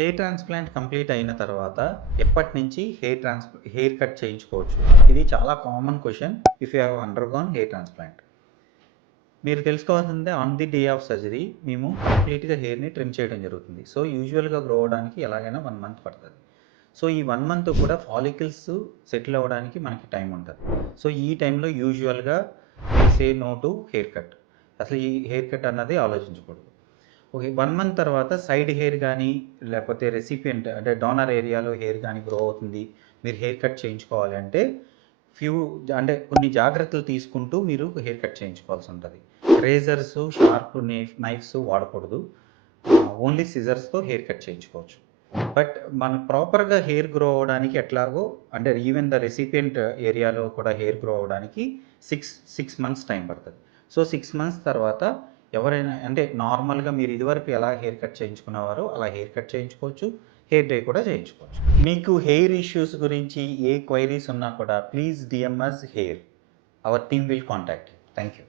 Hair transplant complete అయిన తర్వాత ఎప్పటి నుంచి హెయిర్ కట్ చేయించుకోవచ్చు? ఇది చాలా common question if you have undergone hair transplant. మీరు తెలుసుకోవాల్సిందే on the day of surgery మేము కంప్లీట్‌గా హెయిర్‌ని ట్రిమ్ చేయడం జరుగుతుంది. సో, యూజువల్‌గా గ్రో అవ్వడానికి ఎలాగైనా 1 మంత్ పడతది. సో, ఈ 1 మంత్ కూడా ఫాలికల్స్ సెటిల్ అవ్వడానికి మనకి టైం ఉంటది. సో, ఈ టైంలో యూజువల్‌గా we say no to haircut. అసలు ఈ హెయిర్ కట్ అన్నది ఆలోచించకూడదు. ఓకే. 1 మంత్ తర్వాత సైడ్ హెయిర్ గానీ, లేకపోతే రెసిపియంట్ అంటే డోనర్ ఏరియాలో హెయిర్ గానీ గ్రో అవుతుంది. మీరు హెయిర్ కట్ చేయించుకోవాలి అంటే ఫ్యూ అంటే కొన్ని జాగ్రత్తలు తీసుకుంటూ మీరు హెయిర్ కట్ చేయించుకోవాల్సుంటది. రేజర్స్, షార్ప్ నైఫ్స్ వాడకూడదు. ఓన్లీ సిజర్స్‌తో హెయిర్ కట్ చేయించుకోవచ్చు. బట్ మన ప్రాపర్‌గా హెయిర్ గ్రో అవ్వడానికి ఎట్లాగో అంటే ఈవెన్ ద రెసిపియంట్ ఏరియాలో కూడా హెయిర్ గ్రో అవ్వడానికి 6 మంత్స్ టైం పడతది. సో, 6 మంత్స్ తర్వాత ఎవరైనా అంటే నార్మల్‌గా మీరు ఇదివరకు ఎలా హెయిర్ కట్ చేయించుకునేవారో అలా హెయిర్ కట్ చేయించుకోవచ్చు. హెయిర్ డే కూడా చేయించుకోవచ్చు. మీకు హెయిర్ ఇష్యూస్ గురించి ఏ క్వైరీస్ ఉన్నా కూడా please DM us here. Our team will contact you. Thank you.